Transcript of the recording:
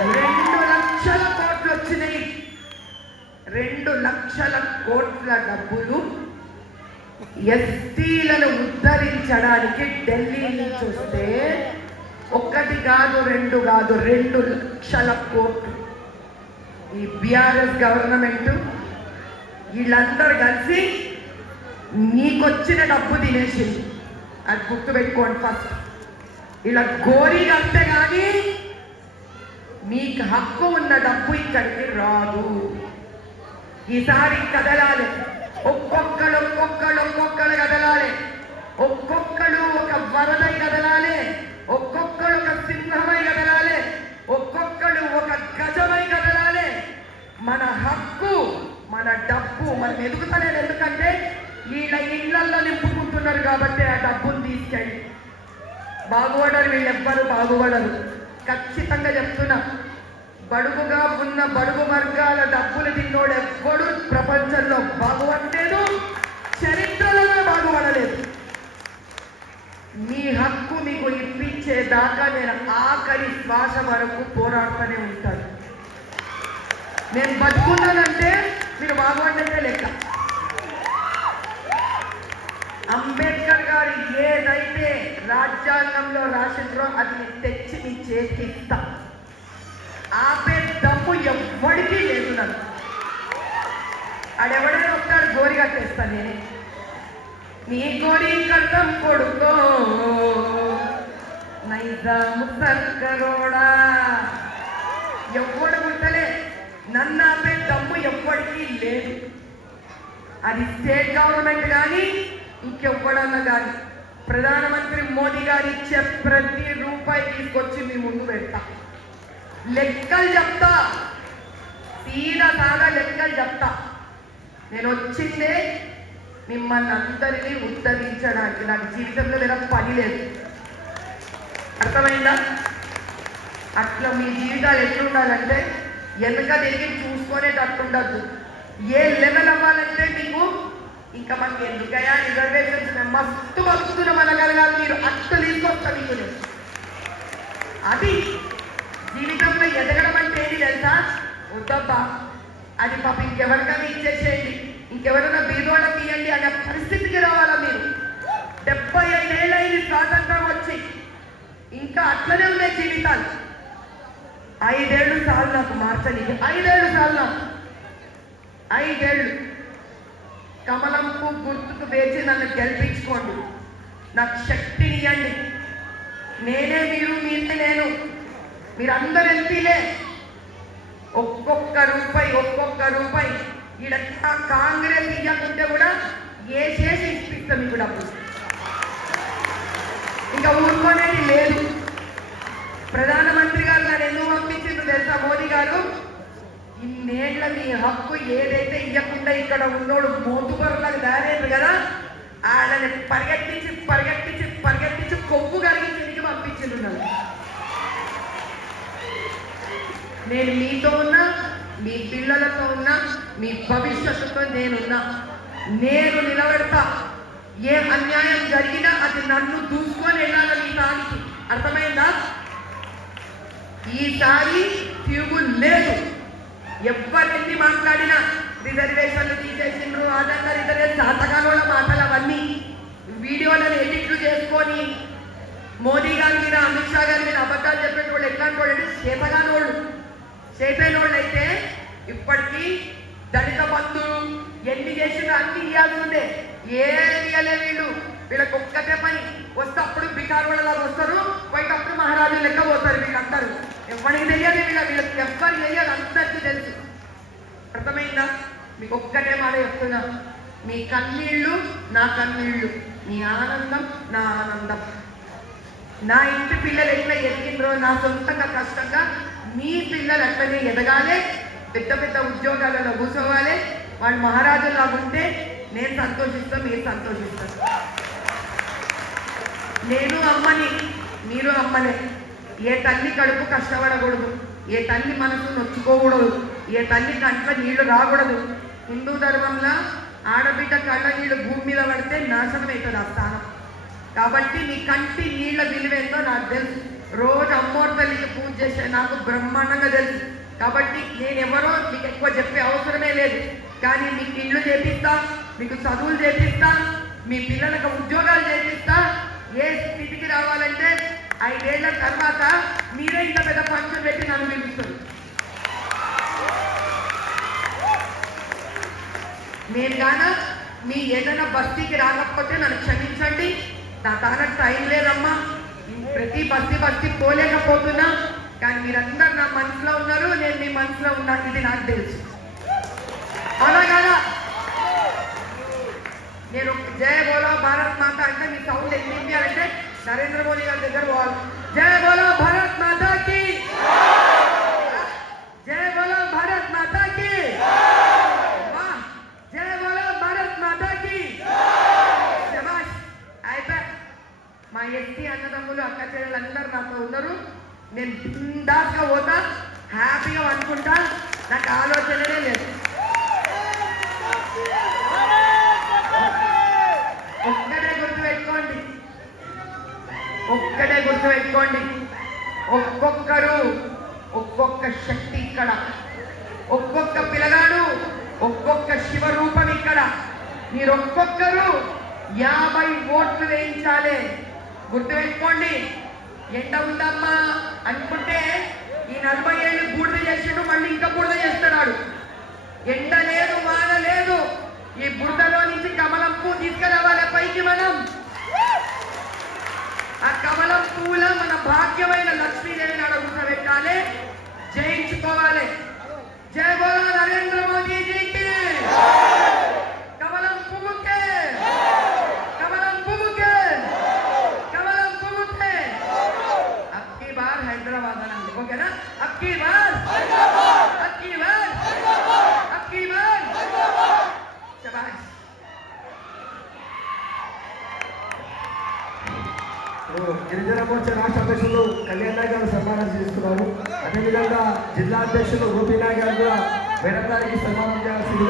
2 లక్షల కోట్లు వచ్చినాయి. 2 లక్షల కోట్ల డబ్బులు ఎస్టీలను ఉద్ధరించడానికి ఢిల్లీ నుంచి వస్తే ఒక్కటి కాదు, 2 కాదు, 2 లక్షల కోట్లు ఈ బీఆర్ఎస్ గవర్నమెంట్ వీళ్ళందరూ కలిసి నీకొచ్చిన డబ్బు తినేసింది. అది గుర్తుపెట్టుకోండి. ఫస్ట్ ఇలా గోరీ అంతే కానీ మీకు హక్కు ఉన్న డబ్బు ఇక్కడికి రాదు. ఈసారి కదలాలి, ఒక్కొక్కడు కదలాలి, ఒక్కొక్కడు ఒక వరదై కదలాలి, ఒక్కొక్కడు ఒక సింహమై కదలాలి, ఒక్కొక్కడు ఒక గజమై కదలాలి. మన హక్కు, మన డబ్బు మనం ఎదుగుతలేదు. ఎందుకంటే వీళ్ళ ఇళ్లల్లో నింపుకుంటున్నారు కాబట్టి ఆ డబ్బును తీసుకెళ్ళి బాగుపడరు. వీళ్ళెవ్వరు బాగుపడరు. ఖచ్చితంగా చెప్తున్నా, బడుగుగా ఉన్న బడుగు వర్గాల డబ్బులు తిన్నోడు ఎవ్వడు ప్రపంచంలో బాగుపడలేదు, చరిత్రలో బాగుపడలేదు. మీ హక్కు మీకు ఇప్పించేదాకా నేను ఆఖరి శ్వాస వరకు పోరాడుతూనే ఉంటాను. నేను బతుకున్నానంటే మీరు బాగుపడ్డట్టే లెక్క. అంబేద్కర్ గారు ఏదైతే రాజ్యాంగంలో రాసిండ్రో అది తెచ్చి మీ చేతికి ఇస్తా. ఆపే దమ్ము ఎవ్వడికి లేదు. నన్ను ఆడెవడైనా వస్తాడు గోరి కట్టేస్తాను నేనే. నీ గోరి కట్టం కొడుకో నైజాము సర్కరోడా, ఎవ్వడు గుట్టలే. నన్ను ఆపే దమ్ము ఎవ్వడికి లేదు. అది స్టేట్ గవర్నమెంట్ కానీ ఇంకెవ్వడన్నా కానీ ప్రధానమంత్రి మోదీ గారు ఇచ్చే ప్రతి రూపాయి తీసుకొచ్చి మీ ముందు పెడతా. లెక్కలు చెప్తా, తీరా సాగా లెక్కలు చెప్తా. నేను వచ్చిందే మిమ్మల్ని అందరినీ ఉద్ధరించడానికి. నాకు జీవితంలో వేరే పని లేదు. అర్థమైందా? అట్లా మీ జీవితాలు ఎట్లుండాలంటే వెనక తిరిగి చూసుకునేటట్టు ఉండద్దు. ఏ లెవెల్ అవ్వాలంటే మీకు ఇంకా మనకి ఎందుకయా రిజర్వేషన్స్ మేము మస్తు వస్తున్నాం అనగలగాలి. మీరు అట్టు తీసుకొస్తా మీకు. అది జీవితంలో ఎదగడం అంటే ఏది తెలుసా? వద్దబ్బా అది పాప ఇంకెవరికైనా ఇచ్చేసేయండి, ఇంకెవరైనా బీదోళ్ళకి ఇవ్వండి అనే పరిస్థితికి రావాలా మీరు. 75 ఏళ్ళైంది స్వాతంత్రం వచ్చి, ఇంకా అట్లనే ఉన్నాయి జీవితాలు. 5 ఏళ్ళు చాలు నాకు మార్చని. 5 ఏళ్ళు చాలు నాకు. 5 ఏళ్ళు కమలంకు గుర్తుకు వేచి నన్ను గెలిపించుకోండి. నాకు శక్తిని ఇవ్వండి. నేనే మీరు, మీరే నేను. మీరందరూ ఎంపీలే. ఒక్కొక్క రూపాయి ఈడ కాంగ్రెస్ ఇవ్వకుంటే కూడా ఏ చేసి ఇప్పిస్తాం మీకు డబ్బు. ఇంకా ఊరుకోనేది లేదు. ప్రధానమంత్రి గారు నన్ను ఎందుకు పంపించిందో తెలుసా? మోదీ గారు ఇన్నేళ్ల మీ హక్కు ఏదైతే ఇవ్వకుండా ఇక్కడ ఉన్నోడు మోతుబరులకు దారేది కదా, వాళ్ళని పరిగెత్తించి కొవ్వు కలిగి తిరిగి పంపించున్నాను. నేను మీతో ఉన్నా, మీ పిల్లలతో ఉన్నా, మీ భవిష్యత్తుతో నేనున్నా. నేను నిలబెడతా. ఏ అన్యాయం జరిగినా అది నన్ను దూసుకొని వెళ్ళాలి ఈ దానికి. అర్థమైందా? ఈసారి తిరుగు లేదు. ఎవరెన్ని మాట్లాడినా రిజర్వేషన్లు తీసేసిండ్రు, అదన్నారు, ఇతర శాతకాల మాటలు అవన్నీ వీడియోలను ఎడిట్లు చేసుకొని మోదీ గారి మీద, అమిత్ షా గారి మీద అబద్ధాలు చెప్పేట వాళ్ళు ఎట్లాంటి వాళ్ళు అంటే చేతగానోళ్ళు. చేతైనోళ్ళు అయితే ఇప్పటికీ దళిత బంధు ఎన్ని చేసినా అన్ని ఇవ్వాల్సిందే. ఏమి ఇవ్వలే వీళ్ళకి ఒక్కటే పని. వస్తే అప్పుడు బికారోళ్ళలా వస్తారు, పోయేటప్పుడు మహారాజు లెక్క పోతారు. వీళ్ళందరూ ఎవరికి తెలియదు, వీళ్ళకి ఎవ్వరికి తెలియదు, అందరికీ తెలుసు. అర్థమైందా? మీకు ఒక్కటే మాట చెప్తున్నా, మీ కన్నీళ్ళు నా కన్నీళ్ళు, మీ ఆనందం నా ఆనందం. నా ఇంటి పిల్లలు ఎట్లా ఎదిగిండ్రో నా సొంతంగా కష్టంగా మీ పిల్లలు అట్లనే ఎదగాలి, పెద్ద పెద్ద ఉద్యోగాలలో కూర్చోవాలి. వాళ్ళు మహారాజులాగా ఉంటే నేను సంతోషిస్తాను, మీరు సంతోషిస్తారు. నేను అమ్మని, మీరు అమ్మనే. ఏ తల్లి కడుపు కష్టపడకూడదు, ఏ తల్లి మనసు నొచ్చుకోకూడదు, ఏ తల్లి కంట్లో నీళ్లు రాకూడదు. హిందూ ధర్మంలో ఆడబిడ్డ కళ్ళ నీళ్లు భూమి మీద పడితే నాశనం అవుతుంది ఆ స్థానం. కాబట్టి నీ కంటి నీళ్ల విలువేందో నాకు తెలుసు. రోజు అమ్మోరు తల్లికి పూజ చేసే నాకు బ్రహ్మాండంగా తెలుసు. కాబట్టి నేను ఎవరో మీకు ఎక్కువ చెప్పే అవసరమే లేదు. కానీ మీకు ఇళ్ళు చేపిస్తా, మీకు చదువులు చేపిస్తా, మీ పిల్లలకు ఉద్యోగాలు చేపిస్తా. ఏ స్థితికి రావాలంటే 5 ఏళ్ల తర్వాత మీరే ఇంత పెద్ద ఫంక్షన్ పెట్టి నన్ను పిలుస్తారు. నేను గాన మీ ఏదైనా బస్తీకి రాకపోతే నన్ను క్షమించండి. నా తాన టైం లేదమ్మా. ప్రతి బస్తీ పోలేకపోతున్నా. కానీ మీరందరూ నా మనసులో ఉన్నారు, నేను మీ మనసులో ఉన్నాను. ఇది నాకు తెలుసు. అవునా కదా? నేను జయ బోలో భారత్ మాత అంటే మీ సౌండ్ ఎక్కించాలంటే నరేంద్ర మోదీ గారి దగ్గర పోవాలి. జయ బోలో భారత్ మాతాకి, జయ బోలో భారత్ మాతాకి, జయ బోలో భారత్ మాతాకి. శభాష్. అయిపోయా. మా ఎస్టీ అన్నదమ్ములు అక్క చెల్లెలందరూ నాతో ఉన్నారు. నేను బిందాస్గా పోతా, హ్యాపీగా అనుకుంటా. నాకు ఆలోచననే లేదు. ఒక్కటే గుర్తుపెట్టుకోండి, ఒక్కటే గుర్తుపెట్టుకోండి. ఒక్కొక్కరు ఒక్కొక్క శక్తి ఇక్కడ, ఒక్కొక్క పిల్లగాడు ఒక్కొక్క శివరూపం ఇక్కడ. మీరు ఒక్కొక్కరు 50 ఓట్లు వేయించాలి. గుర్తుపెట్టుకోండి. ఎండ ఉందమ్మా అనుకుంటే ఈ 40 ఏళ్ళు బూడిద చేసాడు, మళ్ళీ ఇంకా బూడిద చేస్తున్నాడు. ఎండ లేదు, వాన లేదు. ఈ బురదలో నుంచి కమలం పువ్వు తీసుకురావాలి పైకి. మనం ఆ కమలం పువ్వుల మన భాగ్యమైన లక్ష్మీదేవిని అడుగుతూ పెట్టాలి, జయించుకోవాలి. జయ బోలో నరేంద్ర మోదీజీకి. కమలం పువ్వుకే, కమలం పువ్వుకే, కమలం పువ్వుకే. అబ్కి బార్ హైదరాబాద్ అనండి. ఓకేనా? అబ్కి బార్, అబ్కి బార్, అబ్కి బార్. శభాష్. గిరిజన మోర్చా రాష్ట్ర అధ్యక్షులు కళ్యాణ్ నాయక్ గారు సన్మానం చేస్తున్నారు. అదేవిధంగా జిల్లా అధ్యక్షులు గోపీనాయక్ గారు కూడా మేడం గారికి సన్మానం చేయాల్సింది.